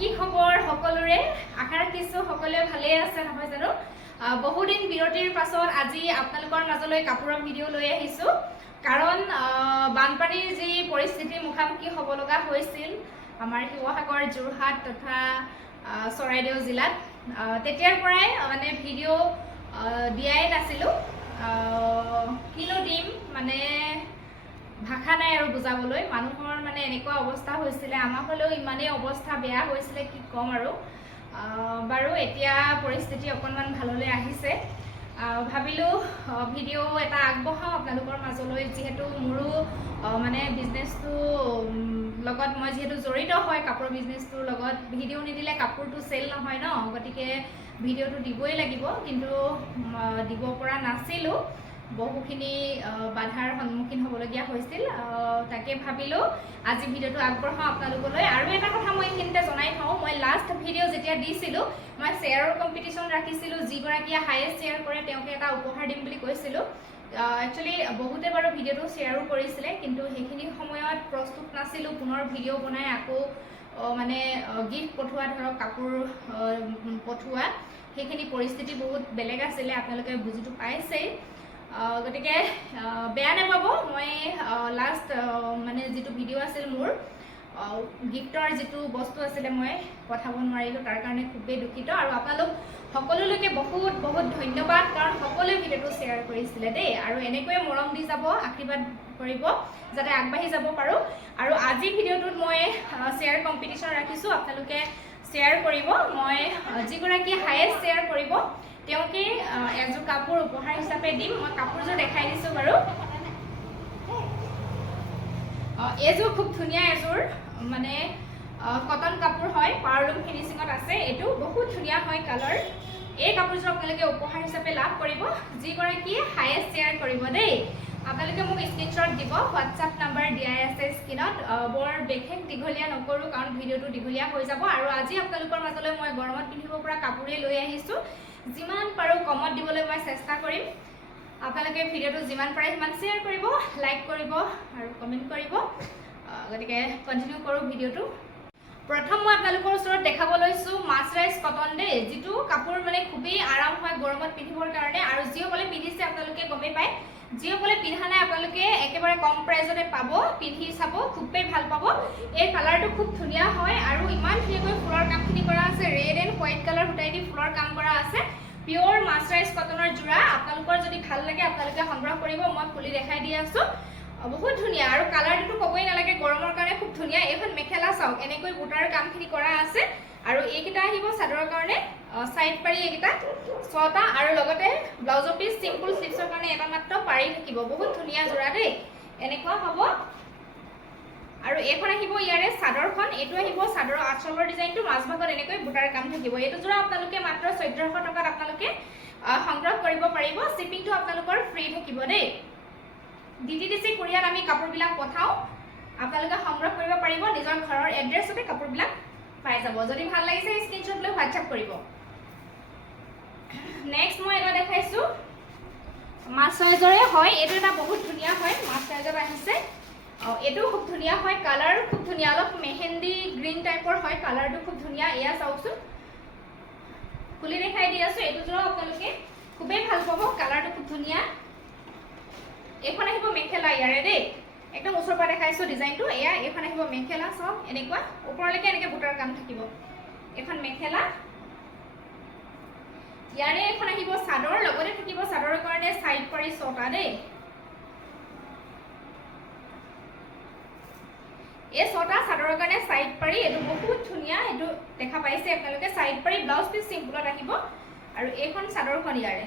কি খবৰ সকলোৰে আশা ৰাখিছো সকলোৱে ভালে আছে নহয় জানো বহুদিন বিৰতিৰ পাছত আজি আপোনালোকৰ মাজলৈ কাপোৰৰ ভিডিঅ' লৈ আহিছো কাৰণ বানপানীৰ যি পৰিস্থিতি মুখামুখি হ'ব লগা হৈছিল আমাৰ শিৱসাগৰ যোৰহাট তথা চৰাইদেউ জিলাত তেতিয়াৰ পৰাই মানে ভিডিঅ' দিয়াই নাছিলো কিনো দিম মানে ভাষা নাই আৰু বুজাবলৈ মানুহৰ মানে এনেকুৱা অৱস্থা হৈছিলে আমাৰ হলেও ইমানেই অৱস্থা বেয়া হৈছিলে কি কম আৰু বাৰু এতিয়া পৰিস্থিতি অকণমান ভাললৈ আহিছে ভাবিলো ভিডিঅ' এটা আগবঢ়াও আপোনালোকৰ মাজলৈ যিহেতু মোৰো মানে বিজনেছটো লগত মই যিহেতু জড়িত হয় কাপোৰ বিজনেছটোৰ লগত ভিডিঅ' নিদিলে কাপোৰটো চেল নহয় ন গতিকে ভিডিঅ'টো দিবই লাগিব কিন্তু দিব পৰা নাছিলোঁ বহুখিনি বাধাৰ সন্মুখীন হ'বলগীয়া হৈছিল তাকে ভাবিলোঁ আজি ভিডিঅ'টো আগবঢ়াওঁ আপোনালোকলৈ আৰু এটা কথা মই এইখিনিতে জনাই থওঁ মই লাষ্ট ভিডিঅ' যেতিয়া দিছিলোঁ মই শ্বেয়াৰৰ কম্পিটিশ্যন ৰাখিছিলোঁ যিগৰাকীয়ে হায়েষ্ট শ্বেয়াৰ কৰে তেওঁকে এটা উপহাৰ দিম বুলি কৈছিলোঁ একচুৱেলি বহুতে বাৰু ভিডিঅ'টো শ্বেয়াৰো কৰিছিলে কিন্তু সেইখিনি সময়ত প্ৰস্তুত নাছিলোঁ পুনৰ ভিডিঅ' বনাই আকৌ মানে গিফ্ট পঠোৱা ধৰক কাপোৰ পঠোৱা সেইখিনি পৰিস্থিতি বহুত বেলেগ আছিলে আপোনালোকে বুজিটো পাইছেই গতিকে বেয়া নাপাব মই লাষ্ট মানে যিটো ভিডিঅ' আছিল মোৰ গিফ্টৰ যিটো বস্তু আছিলে মই পঠাব নোৱাৰিলোঁ তাৰ কাৰণে খুবেই দুখিত আৰু আপোনালোক সকলোলৈকে বহুত বহুত ধন্যবাদ কাৰণ সকলোৱে ভিডিঅ'টো শ্বেয়াৰ কৰিছিলে দেই আৰু এনেকৈয়ে মৰম দি যাব আশীৰ্বাদ কৰিব যাতে আগবাঢ়ি যাব পাৰোঁ আৰু আজি ভিডিঅ'টোত মই শ্বেয়াৰ কম্পিটিশ্যন ৰাখিছোঁ আপোনালোকে শ্বেয়াৰ কৰিব মই যিগৰাকীয়ে হায়েষ্ট শ্বেয়াৰ কৰিব তেওঁকে এযোৰ কাপোৰ উপহাৰ হিচাপে দিম মই কাপোৰযোৰ দেখাই দিছোঁ বাৰু এইযোৰ খুব ধুনীয়া এযোৰ মানে কটন কাপোৰ হয় পাৱাৰলুম ফিনিচিঙত আছে এইটো বহুত ধুনীয়া হয় কালাৰ এই কাপোৰযোৰ আপোনালোকে উপহাৰ হিচাপে লাভ কৰিব যিগৰাকীয়ে হায়েষ্ট শ্বেয়াৰ কৰিব দেই আপোনালোকে মোক স্ক্ৰীনশ্বট দিব হোৱাটছআপ নাম্বাৰ দিয়াই আছে স্ক্ৰীনত বৰ বিশেষ দীঘলীয়া নকৰোঁ কাৰণ ভিডিঅ'টো দীঘলীয়া হৈ যাব আৰু আজি আপোনালোকৰ মাজলৈ মই গৰমত পিন্ধিব পৰা কাপোৰেই লৈ আহিছোঁ যিমান পাৰোঁ কমত দিবলৈ মই চেষ্টা কৰিম আপোনালোকে ভিডিঅ'টো যিমান পাৰে সিমান শ্বেয়াৰ কৰিব লাইক কৰিব আৰু কমেণ্ট কৰিব গতিকে কণ্টিনিউ কৰোঁ ভিডিঅ'টো প্ৰথম মই আপোনালোকৰ ওচৰত দেখাব লৈছোঁ মাছৰাইজ কটন দেই যিটো কাপোৰ মানে খুবেই আৰাম হয় গৰমত পিন্ধিবৰ কাৰণে আৰু যিসকলে পিন্ধিছে আপোনালোকে গমেই পায় যিসকলে পিন্ধা নাই আপোনালোকে একেবাৰে কম প্ৰাইজতে পাব পিন্ধি চাব খুবেই ভাল পাব এই কালাৰটো খুব ধুনীয়া হয় আৰু ইমান ধুনীয়াকৈ ফুলৰ কামখিনি কৰা আছে ৰেড এণ্ড হোৱাইট কালাৰ সূতাই দি ফুলৰ কাম কৰা আছে পিয়ৰ মাছৰাইজ কটনৰ যোৰা আপোনালোকৰ যদি ভাল লাগে আপোনালোকে সংগ্ৰহ কৰিব মই খুলি দেখাই দি আছোঁ বহুত ধুনীয়া আৰু কালাৰটো ক'বই নালাগে গৰমৰ কাৰণে খুব ধুনীয়া এইখন মেখেলা চাওক এনেকৈ বুটাৰ কামখিনি কৰা আছে আৰু এইকেইটা আহিব চাদৰৰ কাৰণে সাইড পাৰি এইকেইটা 6টা আৰু লগতে ব্লাউজৰ পিচ চিম্পল স্লিভছৰ কাৰণে এটা মাত্ৰ পাৰি থাকিব বহুত ধুনীয়া যোৰা দেই এনেকুৱা হ'ব আৰু এইখন আহিব ইয়াৰে চাদৰখন এইটো আহিব চাদৰৰ আঁচলৰ ডিজাইনটো মাজভাগত এনেকৈ বুটাৰ কাম থাকিব এইটো যোৰা আপোনালোকে মাত্ৰ 1400 টকাত আপোনালোকে সংগ্ৰহ কৰিব পাৰিব শ্বিপিংটো আপোনালোকৰ ফ্ৰী থাকিব দেই DTDC কোৰিয়াত আমি কাপোৰবিলাক পঠাওঁ আপোনালোকে সংগ্ৰহ কৰিব পাৰিব নিজৰ ঘৰৰ এড্ৰেছতে কাপোৰবিলাক পাই যাব যদি ভাল লাগিছে স্ক্ৰীনশ্বট লৈ হোৱাটছআপ কৰিব নেক্সট মই এটা দেখাইছোঁ মাছৰাইজৰে হয় এইটো এটা বহুত ধুনীয়া হয় মাছৰাইজত আহিছে এইটো খুব ধুনীয়া হয় কালাৰ খুব ধুনীয়া অলপ মেহেন্দি গ্ৰীণ টাইপৰ হয় কালাৰটো খুব ধুনীয়া এয়া চাওকচোন খুলি দেখাই দি আছোঁ এইটো যোৰা আপোনালোকে খুবেই ভাল পাব কালাৰটো খুব ধুনীয়া এইখন আহিব মেখেলা ইয়াৰে দেই একদম ওচৰৰ পৰা দেখাইছোঁ ডিজাইনটো এয়া এইখন আহিব মেখেলা চাওক এনেকুৱা ওপৰলৈকে এনেকৈ বুটাৰ কাম থাকিব এইখন মেখেলা ইয়াৰে এখন আহিব চাদৰ লগতে থাকিব চাদৰৰ কাৰণে সাইড পাৰি 6টা দেই এই 6টা চাদৰৰ কাৰণে সাইড পাৰি এইটো বহুত ধুনীয়া এইটো দেখা পাইছে আপোনালোকে সাইড পাৰি ব্লাউজ পিচ চিম্পলত আহিব আৰু এইখন চাদৰখন ইয়াৰে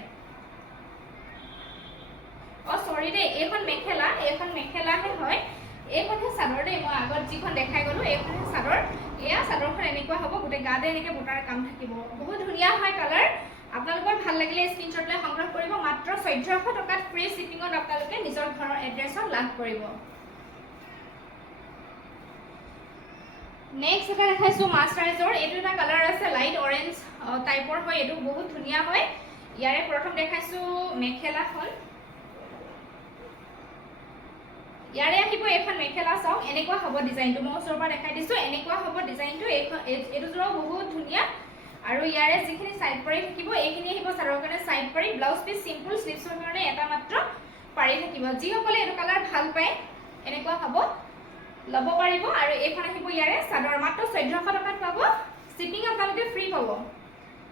সৰি দেই এইখন মেখেলাহে হয় এইখনহে চাদৰ দেই মই আগত যিখন দেখাই গ'লোঁ এইখনহে চাদৰ এয়া চাদৰখন এনেকুৱা হ'ব গোটেই গাতে এনেকৈ বুটাৰ কাম থাকিব বহুত ধুনীয়া হয় কালাৰ আপোনালোকৰ ভাল লাগিলে স্ক্ৰীনশ্বট লৈ সংগ্ৰহ কৰিব মাত্ৰ 1400 টকাত ফ্ৰী শ্বিপিঙত আপোনালোকে নিজৰ ঘৰৰ এড্ৰেছত লাভ কৰিব নেক্সট এটা দেখাইছোঁ মাছৰাইজৰ এইটো এটা কালাৰ আছে লাইট অৰেঞ্জ টাইপৰ হয় এইটো বহুত ধুনীয়া হয় ইয়াৰে প্ৰথম দেখাইছোঁ মেখেলাখন ইয়াৰে আহিব এখন মেখেলা চাওক এনেকুৱা হ'ব ডিজাইনটো মই ওচৰৰ পৰা দেখাই দিছোঁ এনেকুৱা হ'ব ডিজাইনটো। এইটো যোৰাও বহুত ধুনীয়া আৰু ইয়াৰে যিখিনি সাইড পাৰি থাকিব এইখিনি আহিব চাদৰৰ কাৰণে সাইড পাৰি, ব্লাউজ পিস সিম্পল, স্লিভছৰ কাৰণে এটা মাত্ৰ পাৰি থাকিব। যিসকলে এইটো কালাৰ ভাল পায় এনেকুৱা হ'ব ল'ব পাৰিব। আৰু এইখন আহিব ইয়াৰে চাদৰ, মাত্ৰ 1400 টকাত পাব, শিপিং আপোনালোকে ফ্ৰী পাব।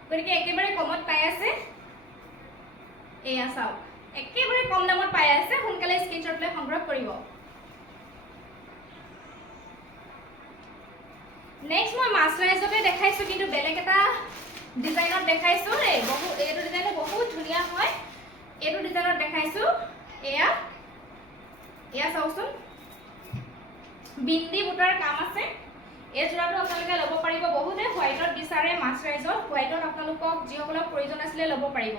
গতিকে একেবাৰে কমত পাই আছে, এয়া চাওক একেবাৰে কম দামত পাই আছে, সোনকালে স্ক্ৰীনশ্বট লৈ সংগ্ৰহ কৰিব। নেক্সট মই মাছৰাইজতে দেখাইছো, কিন্তু বেলেগ এটা ডিজাইনত দেখাইছো। এইটো ডিজাইনটো বহুত ধুনীয়া হয়, এইটো ডিজাইনত দেখাইছো। এয়া চাওকচোন বিন্দি বুটাৰ কাম আছে। এই যোৰাটো আপোনালোকে ল'ব পাৰিব, বহুতে হোৱাইটত বিচাৰে মাছৰাইজত, হোৱাইটত আপোনালোকক যিসকলক প্ৰয়োজন আছিলে ল'ব পাৰিব।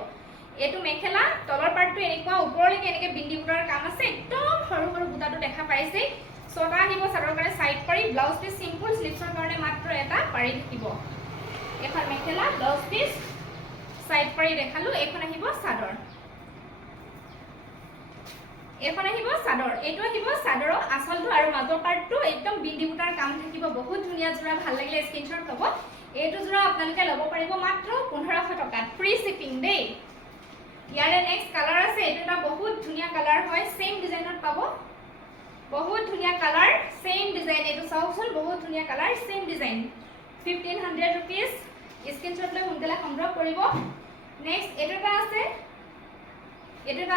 এইটো মেখেলা, তলৰ পাৰ্টটো এনেকুৱা, ওপৰলৈকে এনেকৈ বিন্দি বুটাৰ কাম আছে, একদম সৰু সৰু বুটাটো দেখা পাইছেই। ছটা আহিব চাদৰৰ কাৰণে সাইড পাৰি, ব্লাউজ পিস সিম্পল, স্লিভছৰ কাৰণে মাত্ৰ এটা পাৰি থাকিব। এখন মেখেলা, ব্লাউজ পিস, সাইড পাৰি দেখালো। এইখন আহিব চাদৰ, এইখন আহিব চাদৰ। এইটো আহিব চাদৰৰ আঁচলটো আৰু মাজৰ পাৰ্টটো একদম বিন্দি বুটাৰ কাম থাকিব। বহুত ধুনীয়া যোৰা, ভাল লাগিলে স্ক্ৰীনশ্বট ল'ব। এইটো যোৰা আপোনালোকে ল'ব পাৰিব মাত্ৰ 1500 টকাত, ফ্ৰী শিপিং দেই। ইয়াৰে নেক্সট কালাৰ আছে, এইটো এটা বহুত ধুনীয়া কালাৰ হয়, সেম ডিজাইনত পাব, বহুত ধুনীয়া কালাৰ, সেম ডিজাইন। এইটো চাওকচোন বহুত ধুনীয়া colour, same design, 1500 rupees. Screenshot লৈ সোনকালে সংগ্ৰহ কৰিব। নেক্সট এইটো এটা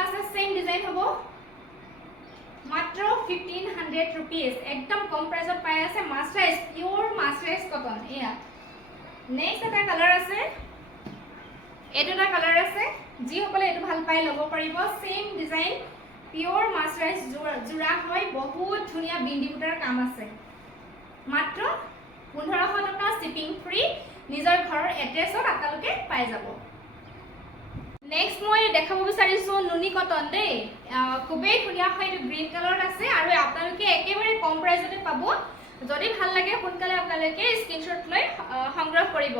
আছে, সেম ডিজাইন হ'ব, মাত্ৰ 1500 रुपीस, একদম কম প্ৰাইসত পাই আছে। মাছৰাইজ, পিওৰ মাছৰাইজ কটন। এয়া নেক্সট এটা কালাৰ আছে, এইটো এটা কালাৰ আছে, যিসকলে এইটো ভাল পাই ল'ব পাৰিব। সেম ডিজাইন, পিওৰ মাছৰাইজ জোড়া হয়, বহুত ধুনিয়া বিন্দি বুটাৰ কাম আছে, মাত্ৰ 1500 টকা, শিপিং ফ্ৰী, নিজৰ ঘৰৰ এড্ৰেছত আপোনালোকে পাই যাব। নেক্সট মই দেখাব বিচাৰিছো নুনি কটন দেই, খুবেই ধুনীয়া হয়। এইটো গ্ৰীণ কালাৰত আছে আৰু আপোনালোকে একেবাৰে কম প্ৰাইজতে পাব। যদি ভাল লাগে সোনকালে আপোনালোকে স্ক্ৰীনশ্বট লৈ সংগ্ৰহ কৰিব।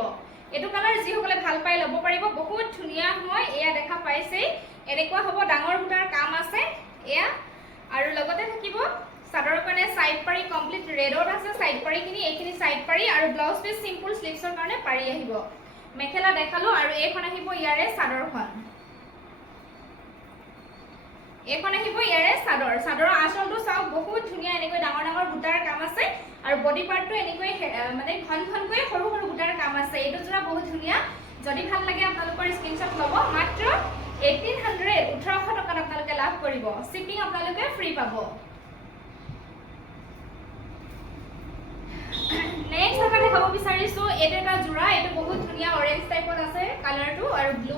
এইটো কালাৰ যিসকলে ভাল পাই ল'ব পাৰিব, বহুত ধুনীয়া হয়। এয়া দেখা পাইছেই, এনেকুৱা হ'ব, ডাঙৰ বুটাৰ কাম আছে এয়া। আৰু লগতে থাকিব চাদৰৰ কাৰণে সাইড পাৰি কমপ্লিট ৰেডত আছে, সাইড পাৰিখিনি এইখিনি সাইড পাৰি আৰু ব্লাউজ পিস সিম্পল, স্লিভছৰ কাৰণে পাৰি আহিব। মেখেলা দেখালো আৰু এইখন আহিব ইয়াৰে চাদৰখন, এইখন আহিব ইয়াৰে চাদৰ। চাদৰৰ আঁচলটো চাওক, বহুত ধুনীয়া, এনেকৈ ডাঙৰ ডাঙৰ বুটাৰ কাম আছে আৰু বডি পাৰ্টটো এনেকৈ মানে ঘন ঘনকৈ সৰু সৰু বুটাৰ কাম আছে। এইটো যোৰা বহুত ধুনীয়া, যদি ভাল লাগে আপোনালোকৰ স্ক্ৰীনশ্বট ল'ব। মাত্ৰ 1800 টকাত আপোনালোকে লাভ কৰিব, শিপিং আপোনালোকে ফ্ৰী পাব। নেক্সট এটা দেখাব বিচাৰিছো, এইটো এটা যোৰা, এইটো বহুত ধুনীয়া অৰেঞ্জ টাইপত আছে কালাৰটো আৰু ব্লু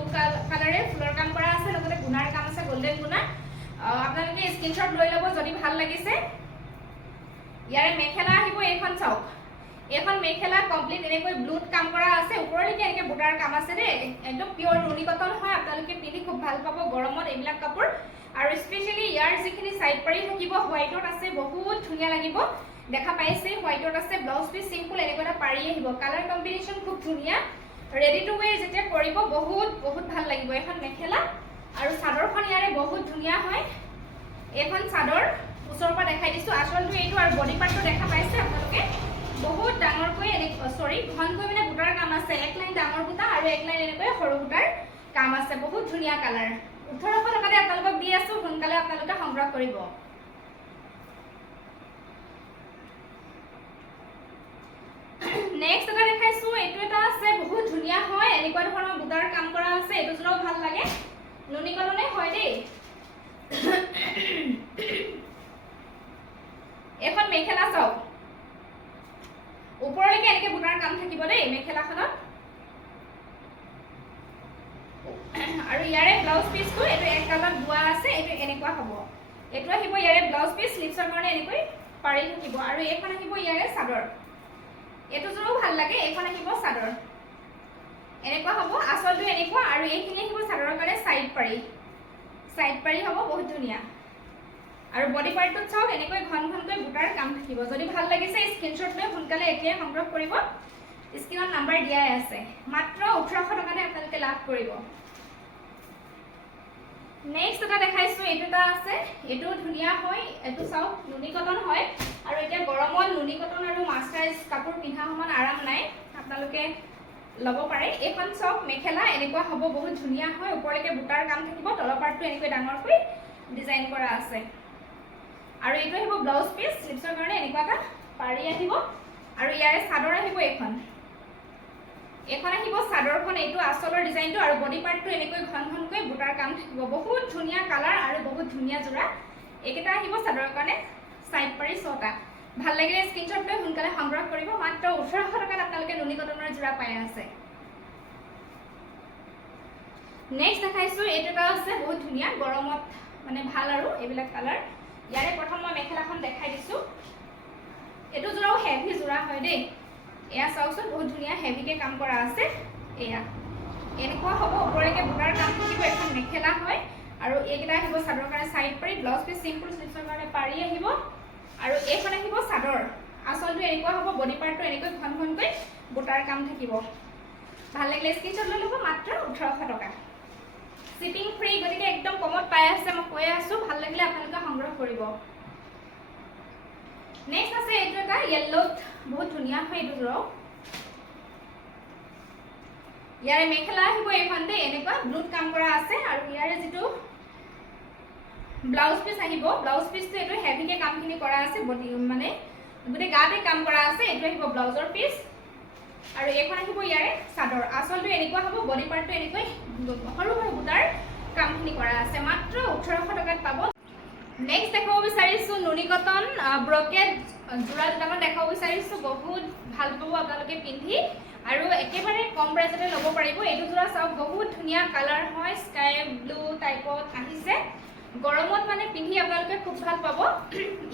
কালাৰে ফুলৰ কাম কৰা আছে, লগতে গুণাৰ কাম আছে, গোল্ডেন গুণা। আপোনালোকে স্ক্ৰীনশ্বট লৈ ল'ব যদি ভাল লাগিছে। ইয়াৰে মেখেলা আহিব, এইখন চাওক, এইখন মেখেলা কমপ্লিট এনেকৈ ব্লুত কাম কৰা আছে, ওপৰলৈকে এনেকৈ বুটাৰ কাম আছে দেই, একদম পিওৰ নুনি কটন হয়। আপোনালোকে পিন্ধি খুব ভাল পাব গৰমত এইবিলাক কাপোৰ। আৰু স্পেচিয়েলি ইয়াৰ যিখিনি সাইড পাৰি থাকিব হোৱাইটত আছে, বহুত ধুনীয়া লাগিব, দেখা পাইছে হোৱাইটত আছে। ব্লাউজ পিস সিম্পল, এনেকৈ এটা পাৰি আহিব, কালাৰ কম্বিনেশ্যন খুব ধুনীয়া, ৰেডি টু ৱেৰ যেতিয়া কৰিব বহুত ভাল লাগিব। এখন মেখেলা আৰু চাদৰখন ইয়াৰে বহুত ধুনীয়া হয়। এইখন চাদৰ ওচৰৰ পৰা দেখাই দিছো, আঁচলটো এইটো আৰু বডি পাৰ্টটো দেখা পাইছে আপোনালোকে, বহুত ডাঙৰকৈ ঘনকৈ মানে বুটাৰ কাম আছে, এক লাইন ডাঙৰ বুটা আৰু এক লাইন এনেকৈ সৰু বুটাৰ কাম আছে, বহুত ধুনীয়া কালাৰ। 1800 টকাতে আপোনালোকক দি আছো, সোনকালে আপোনালোকে সংগ্ৰহ কৰিব। নেক্সট এটা দেখাইছো, এইটো এটা আছে, বহুত ধুনীয়া হয়, এনেকুৱা ধৰণৰ বুটাৰ কাম কৰা আছে। এইটো যোৰাও ভাল লাগে, নুনি কটনে হয় দেই। এখন মেখেলা চাওক, ওপৰলৈকে এনেকৈ বুটাৰ কাম থাকিব দেই মেখেলাখনত। আৰু ইয়াৰে ব্লাউজ পিসটো এইটো এক কালাৰত বোৱা আছে, এইটো এনেকুৱা হ'ব। এইটো আহিব ইয়াৰে ব্লাউজ পিস, স্লিভছৰ কাৰণে এনেকৈ পাৰি থাকিব। আৰু এইখন আহিব ইয়াৰে চাদৰ, এইটো যোৰাও ভাল লাগে। এইখন আহিব চাদৰ, এনেকুৱা হ'ব, আঁচলটো এনেকুৱা আৰু এইখিনি আহিব চাদৰৰ কাৰণে সাইড পাৰি হ'ব, বহুত ধুনীয়া। আৰু বডি পাৰ্টটোত চাওক, এনেকৈ ঘনকৈ বুটাৰ কাম থাকিব। যদি ভাল লাগিছে স্ক্ৰীনশ্বট লৈ সোনকালে এতিয়াই সংগ্ৰহ কৰিব, স্ক্ৰীনত নাম্বাৰ দিয়াই আছে। মাত্ৰ 1800 টকাতে আপোনালোকে লাভ কৰিব। নেক্সট এটা দেখাইছো, এইটো এটা আছে, এইটো ধুনীয়া হয়, এইটো চাওক নুনি কটন হয় আৰু এতিয়া গৰমত নুনি কটন আৰু মাস্টাৰাইজ কাপোৰ পিন্ধা সমান আৰাম নাই, আপোনালোকে ল'ব পাৰে। এইখন চাওক মেখেলা এনেকুৱা হ'ব, বহুত ধুনীয়া হয়, ওপৰলৈকে বুটাৰ কাম থাকিব, তলৰ পাৰ্টটো এনেকৈ ডাঙৰকৈ ডিজাইন কৰা আছে আৰু এইটো আহিব ব্লাউজ পিচ, স্লিপছৰ কাৰণে এনেকুৱা এটা পাৰি আহিব আৰু ইয়াৰে চাদৰ আহিব। এখন আহিব চাদৰখন, এইটো আঁচলৰ ডিজাইনটো আৰু বডি পাৰ্টটো এনেকৈ ঘন ঘনকৈ বুটাৰ কাম থাকিব, বহুত ধুনীয়া কালাৰ আৰু বহুত ধুনীয়া যোৰা। এইকেইটা আহিব চাদৰৰ কাৰণে চাইড পাৰি 6টা। ভাল লাগিলে স্ক্ৰীনশ্বট লৈ সোনকালে সংগ্ৰহ কৰিব। মাত্ৰ 1800 টকাত আপোনালোকে নুনি কটনৰ যোৰা পাই আছে। নেক্সট দেখাইছো, এইটো এটা আছে বহুত ধুনীয়া, গৰমত মানে ভাল আৰু এইবিলাক কালাৰ। ইয়াৰে প্ৰথম মই মেখেলাখন দেখাই দিছো, এইটো যোৰাও হেভি যোৰা হয় দেই। এয়া চাওকচোন, বহুত ধুনীয়া হেভিকে কাম কৰা আছে। এয়া এনেকুৱা হ'ব, ওপৰলৈকে বুটাৰ কাম থাকিব, এখন মেখেলা হয় আৰু এইকেইটা আহিব চাদৰ কাৰণে চাইড পাৰি, ব্লাউজ পিচ চিম্পল, স্লিপছৰ কাৰণে পাৰি আহিব আৰু এইখন আহিব চাদৰ। আঁচলটো এনেকুৱা হ'ব, বডি পাৰ্টটো এনেকৈ ঘন ঘনকৈ বুটাৰ কাম থাকিব। ভাল লাগিলে স্ক্ৰীনশ্বট লৈ ল'ব। মাত্ৰ 1800 টকা, শ্বিপিং ফ্ৰী, গতিকে একদম কমত পাই আছে। মই কৈ আছো, ভাল লাগিলে আপোনালোকে সংগ্ৰহ কৰিব। নেক্সট আছে এইটো এটা য়েল্লোত, বহুত ধুনীয়া হয় এইটো যোৰাও। ইয়াৰে মেখেলা আহিব এইখন দেই, এনেকুৱা ব্লুত কাম কৰা আছে আৰু ইয়াৰে যিটো ব্লাউজ পিচ আহিব, ব্লাউজ পিচটো এইটো হেভিকে কামখিনি কৰা আছে, বডি মানে গোটেই গাতে কাম কৰা আছে। এইটো আহিব ব্লাউজৰ পিচ আৰু এইখন আহিব ইয়াৰে চাদৰ। আঁচলটো এনেকুৱা হ'ব, বডি পাৰ্টটো এনেকৈ সৰু সৰু বুটাৰ কামখিনি কৰা আছে। মাত্ৰ 1800 টকাত পাব। নেক্সট দেখাব বিচাৰিছো নুনি কটন ব্ৰকেট যোৰা দুটামান দেখাব বিচাৰিছো। বহুত ভাল পাব আপোনালোকে পিন্ধি আৰু একেবাৰে কম প্ৰাইজতে ল'ব পাৰিব। এইটো যোৰা চাওক, বহুত ধুনীয়া কালাৰ হয়, স্কাই ব্লু টাইপত আহিছে। গৰমত মানে পিন্ধি আপোনালোকে খুব ভাল পাব।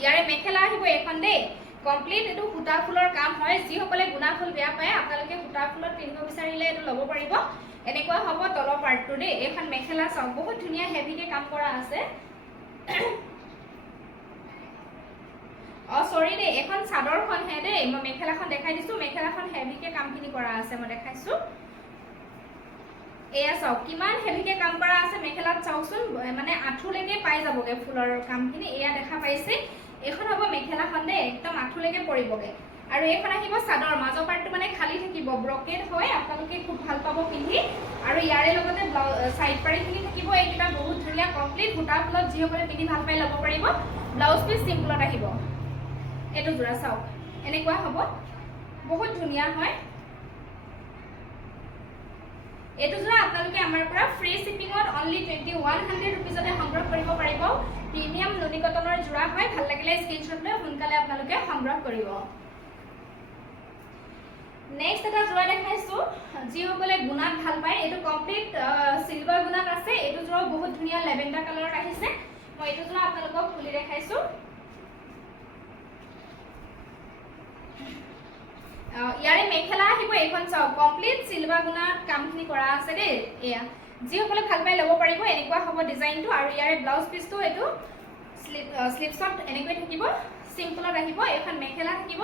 ইয়াৰে মেখেলা আহিব এইখন দেই, কমপ্লিট এইটো সূতা ফুলৰ কাম হয়। যিসকলে গুণা ফুল বেয়া পায়, আপোনালোকে সূতা ফুলত পিন্ধিব বিচাৰিলে এইটো ল'ব পাৰিব। এনেকুৱা হ'ব তলৰ পাৰ্টটো দেই। এইখন মেখেলা চাওক, বহুত ধুনীয়া হেভিকে কাম কৰা আছে। সৰি দেই, এখন চাদৰখনহে দেই, মই মেখেলাখন দেখাই দিছো। মেখেলাখন হেভিকে কামখিনি কৰা আছে, মই দেখাইছো। এয়া চাওক, কিমান হেভিকে কাম কৰা আছে মেখেলাত, চাওকচোন, মানে আঁঠুলৈকে পাই যাবগে ফুলৰ কামখিনি। এয়া দেখা পাইছে, এইখন হ'ব মেখেলাখন দেই, একদম আঁঠুলৈকে পৰিবগে আৰু এইখন আহিব চাদৰ। মাজৰ পাৰ্টটো মানে খালী থাকিব, ব্ৰকেট হয়, আপোনালোকে খুব ভাল পাব পিন্ধি আৰু ইয়াৰে লগতে চাইড পাৰিখিনি থাকিব। এইকেইটা বহুত ধুনীয়া কমপ্লিট সূতা ফুলত, যিসকলে পিন্ধি ভাল পাই ল'ব পাৰিব। ব্লাউজ পিচ চিম্পলত আহিব। এইটো যোৰা চাওক, এনেকুৱা হ'ব, বহুত ধুনীয়া হয়। এইটো যোৰা আপোনালোকে আমাৰ পৰা ফ্ৰী শ্বিপিঙত অনলি 2100 ৰুপিজতে সংগ্ৰহ কৰিব পাৰিব। প্ৰিমিয়াম নুনি কটনৰ যোৰা হয়। ভাল লাগিলে স্ক্ৰীনশ্বট লৈ সোনকালে আপোনালোকে সংগ্ৰহ কৰিব। নেক্সট এটা যোৰা দেখাইছো, যিসকলে গুণাত ভাল পায়। এইটো কমপ্লিট চিলভাৰ গুণাত আছে। এইটো যোৰাও বহুত ধুনীয়া লেভেণ্ডাৰ কালাৰত আহিছে। মই এইটো যোৰা আপোনালোকক খুলি দেখাইছো। ইয়াৰে মেখেলা আহিব এইখন চাওক, কমপ্লিট চিলভাৰ গুণাত কামখিনি কৰা আছে দেই। এয়া যিসকলে ভাল পাই ল'ব পাৰিব। এনেকুৱা হ'ব ডিজাইনটো আৰু ইয়াৰে ব্লাউজ পিচটো এইটো স্লিপছত এনেকৈ থাকিব, চিম্পলত আহিব। এইখন মেখেলা থাকিব,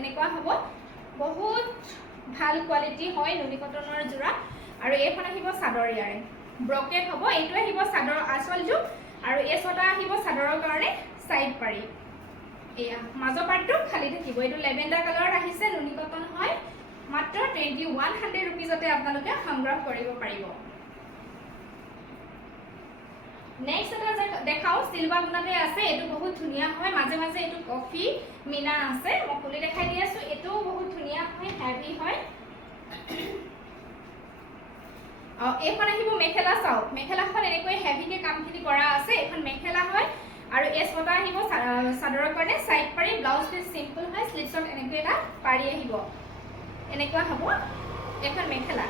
এনেকুৱা হ'ব, বহুত ভাল কোৱালিটি হয় নুনি কটনৰ যোৰা। আৰু এইখন আহিব চাদৰ, ইয়াৰে ব্ৰকেট হ'ব। এইটো আহিব চাদৰৰ আঁচলটো আৰু এই 6টা আহিব চাদৰৰ কাৰণে চাইড পাৰি। এয়া মাজৰ পাৰ্টটো খালী থাকিব। এইটো লেভেণ্ডাৰ কালাৰত আহিছে, নুনি কটন হয়। মাত্ৰ 2100 ৰুপিজতে আপোনালোকে সংগ্ৰহ কৰিব পাৰিব। নেক্সট এটা দেখাও, চিলভাৰ গুণাতে আছে। এইটো বহুত ধুনীয়া হয়, মাজে মাজে এইটো কফি মিনা আছে। মই খুলি দেখাই দি আছো। এইটোও বহুত ধুনীয়া হয়, হেভি হয়। এইখন আহিব মেখেলা চাওক, মেখেলাখন এনেকৈ হেভিকে কামখিনি কৰা আছে। এইখন মেখেলা হয় আৰু এই 6টা আহিব চাদৰৰ কাৰণে চাইড পাৰি। ব্লাউজ পিচ চিম্পল হয়, স্লিপছত এনেকৈ এটা পাৰি আহিব। এনেকুৱা হ'ব এখন মেখেলা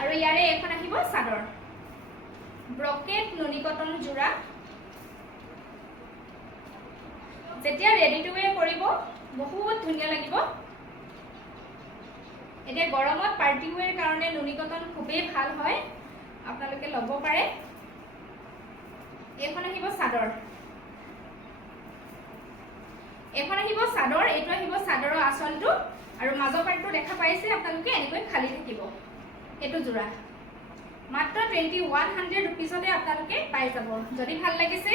আৰু ইয়াৰে এখন আহিব চাদৰ। ব্ৰকেট নুনি কটন যোৰা। যেতিয়া ৰেডি টু ৱেৰ কৰিব, বহুত ধুনীয়া লাগিব। এতিয়া গৰমত পাৰ্টি ৱেৰ কাৰণে নুনি কটন খুবেই ভাল হয়, আপোনালোকে ল'ব পাৰে। এইখন আহিব চাদৰ, এইখন আহিব চাদৰ। এইটো আহিব চাদৰৰ আঁচলটো আৰু মাজৰ পাৰ্টটো দেখা পাইছে আপোনালোকে, এনেকৈ খালী থাকিব। এইটো যোৰা মাত্ৰ 2100 ৰুপিছতে আপোনালোকে পাই যাব। যদি ভাল লাগিছে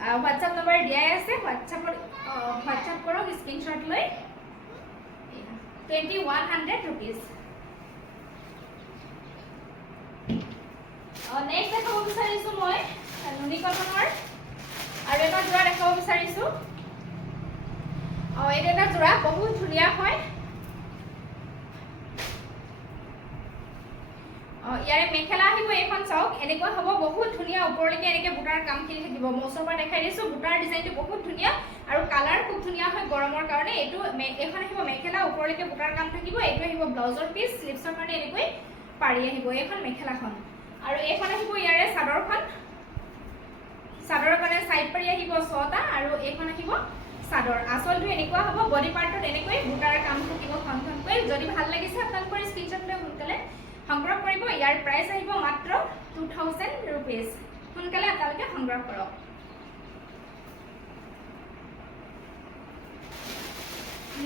হোৱাটছআপ নম্বৰ দিয়াই আছে, হোৱাটছআপ কৰক স্ক্ৰীনশ্বট লৈ। 2100 ৰুপিছ। নেক্সট দেখাব বিচাৰিছোঁ মই নুনি কটনৰ আৰু এটা যোৰা দেখাব বিচাৰিছোঁ। এইটো এটা যোৰা বহুত ধুনীয়া হয়। ইয়াৰে মেখেলা আহিব, এইখন চাওক এনেকুৱা হ'ব, বহুত ধুনীয়া ওপৰলৈকে এনেকৈ বুটাৰ কামখিনি থাকিব। মই ওচৰৰ পৰা দেখাই দিছোঁ, বুটাৰ ডিজাইনটো বহুত ধুনীয়া আৰু কালাৰ খুব ধুনীয়া হয় গৰমৰ কাৰণে। এইখন আহিব মেখেলা, ওপৰলৈকে বুটাৰ কাম থাকিব। এইটো আহিব ব্লাউজৰ পিচ, স্লিভছৰ কাৰণে এনেকৈ পাৰি আহিব। এইখন মেখেলাখন আৰু এইখন আহিব ইয়াৰে চাদৰখন। চাদৰৰ কাৰণে চাইড পাৰি আহিব 6টা আৰু এইখন আহিব চাদৰ। আঁচলটো এনেকুৱা হ'ব, বডি পাৰ্টত এনেকৈ বুটাৰ কাম থাকিব খনখনকৈ। যদি ভাল লাগিছে আপোনালোকৰ স্ক্ৰীনশ্বট লৈ সোনকালে সংগ্ৰহ কৰিব। ইয়াৰ প্ৰাইচ আহিব মাত্ৰ 2000 ৰুপিজ। সোনকালে আপোনালোকে সংগ্ৰহ কৰক।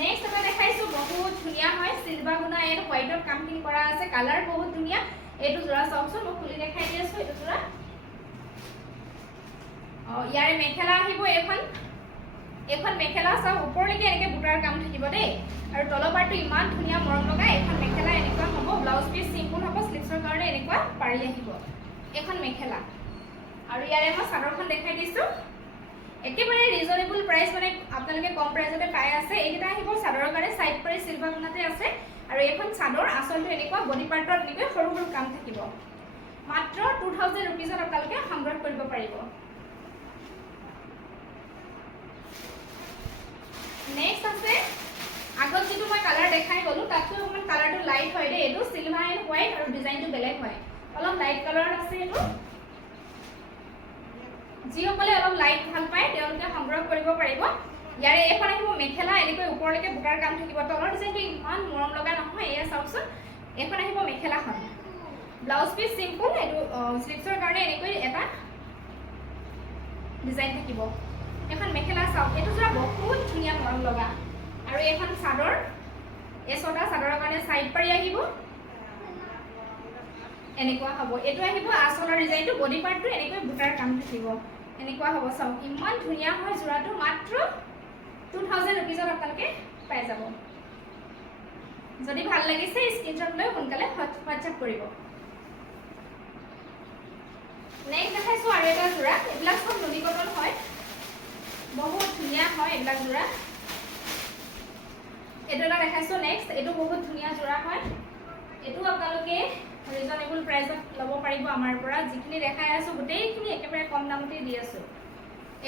নেক্সট এটা দেখাইছোঁ, বহুত ধুনীয়া হয়, চিলভাৰ গুণা এণ্ড হোৱাইটত কামখিনি কৰা আছে। কালাৰ বহুত ধুনীয়া। এইটো যোৰা চাওকচোন, মই খুলি দেখাই দি আছোঁ। এইটো যোৰা ইয়াৰে মেখেলা আহিব। এইখন মেখেলা চাওক, ওপৰলৈকে এনেকৈ বুটাৰ কাম থাকিব দেই, আৰু তলৰ পাৰ্টটো ইমান ধুনীয়া মৰম লগা। এইখন মেখেলা এনেকুৱা হ'ব, ব্লাউজ পিচ চিম্পুল হ'ব, স্লিভছৰ কাৰণে এনেকুৱা পাৰি আহিব। এইখন মেখেলা আৰু ইয়াৰে মই চাদৰখন দেখাই দিছোঁ। একেবাৰে ৰিজনেবল প্ৰাইচ, মানে আপোনালোকে কম প্ৰাইচতে পাই আছে। এইকেইটা আহিব চাদৰৰ কাৰণে চাইড পাৰি চিলভাৰ গুণাতে আছে আৰু এইখন চাদৰ। আঁচলটো এনেকুৱা, বডি পাৰ্টত এনেকৈ সৰু সৰু কাম থাকিব। মাত্ৰ 2000 ৰুপিজত আপোনালোকে সংগ্ৰহ কৰিব পাৰিব। নেক্সট আছে, আগত যিটো মই কালাৰ দেখাই গ'লোঁ তাতকৈ অকণমান কালাৰটো লাইট হয় দেই। এইটো চিলভাৰ এণ্ড হোৱাইট আৰু ডিজাইনটো বেলেগ হয়, অলপ লাইট কালাৰত আছে। এইটো যিসকলে অলপ লাইট ভাল পায় তেওঁলোকে সংগ্ৰহ কৰিব পাৰিব। ইয়াৰে এইখন আহিব মেখেলা, এনেকৈ ওপৰলৈকে বুটাৰ কাম থাকিব। তলৰ ডিজাইনটো ইমান মৰম লগা নহয়, এয়া চাওকচোন। এইখন আহিব মেখেলাখন, ব্লাউজ পিচ চিম্পুল। এইটো স্লিভছৰ কাৰণে এনেকৈ এটা ডিজাইন থাকিব। এখন মেখেলা চাওক, এইটো যোৰা বহুত ধুনীয়া মৰম লগা। আৰু এইখন চাদৰ, এই 6টা চাদৰৰ কাৰণে চাইড পাৰি আহিব, এনেকুৱা হ'ব। এইটো আহিব আঁচলৰ ডিজাইনটো, বডি পাৰ্টটো এনেকৈ বুটাৰ কাম থাকিব, এনেকুৱা হ'ব। চাওক ইমান ধুনীয়া হয় যোৰাটো। মাত্ৰ 2000 ৰুপিজত আপোনালোকে পাই যাব। যদি ভাল লাগিছে স্ক্ৰীনশ্বট লৈ সোনকালে হোৱাটছআপ কৰিব। নেক্সট দেখাইছোঁ আৰু এটা যোৰা। এইবিলাক চব নুনি কটন হয়, বহুত ধুনীয়া হয় এইবিলাক যোৰা। এইটো এটা দেখাইছোঁ নেক্সট। এইটো বহুত ধুনীয়া যোৰা হয়। এইটো আপোনালোকে ৰিজনেবল প্ৰাইচত ল'ব পাৰিব আমাৰ পৰা। যিখিনি দেখাই আছোঁ গোটেইখিনি একেবাৰে কম দামতে দি আছোঁ।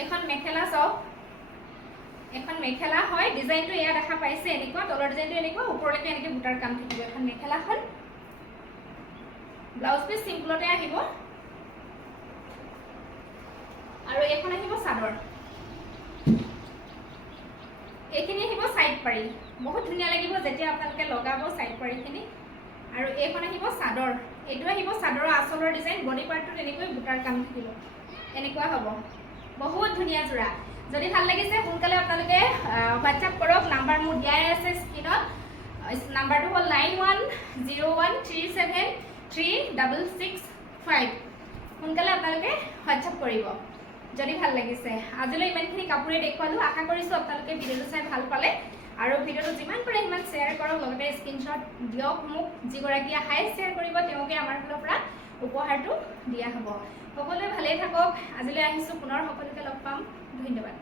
এইখন মেখেলা চাওক, এখন মেখেলা হয়। ডিজাইনটো এয়া দেখা পাইছে এনেকুৱা, তলৰ ডিজাইনটো এনেকুৱা, ওপৰলৈকে এনেকৈ বুটাৰ কাম থাকিব। এখন মেখেলাখন, ব্লাউজ পিচ চিম্পুলতে আহিব আৰু এইখন আহিব চাদৰ। এইখিনি আহিব চাইড পাৰি, বহুত ধুনীয়া লাগিব যেতিয়া আপোনালোকে লগাব চাইড পাৰিখিনি। আৰু এইখন আহিব চাদৰ। এইটো আহিব চাদৰৰ আঁচলৰ ডিজাইন, বডি পাৰ্টটোত এনেকৈ বুটাৰ কাম থাকিব, এনেকুৱা হ'ব। বহুত ধুনীয়া যোৰা। যদি ভাল লাগিছে সোনকালে আপোনালোকে হোৱাটছআপ কৰক। নাম্বাৰ মোৰ দিয়াই আছে স্ক্ৰীনত। নাম্বাৰটো হ'ল 9101373665। সোনকালে আপোনালোকে হোৱাটছআপ কৰিব যদি ভাল লাগিছে। আজিলৈ ইমানখিনি কাপোৰে দেখুৱালোঁ। আশা কৰিছোঁ আপোনালোকে ভিডিঅ'টো চাই ভাল পালে আৰু ভিডিঅ'টো যিমান পাৰে সিমান শ্বেয়াৰ কৰক। লগতে স্ক্ৰীনশ্বট দিয়ক মোক। যিগৰাকীয়ে হাইষ্ট শ্বেয়াৰ কৰিব তেওঁকে আমাৰ ফালৰ পৰা উপহাৰটো দিয়া হ'ব। সকলোৱে ভালেই থাকক। আজিলৈ আহিছোঁ, পুনৰ সকলোকে লগ পাম। ধন্যবাদ।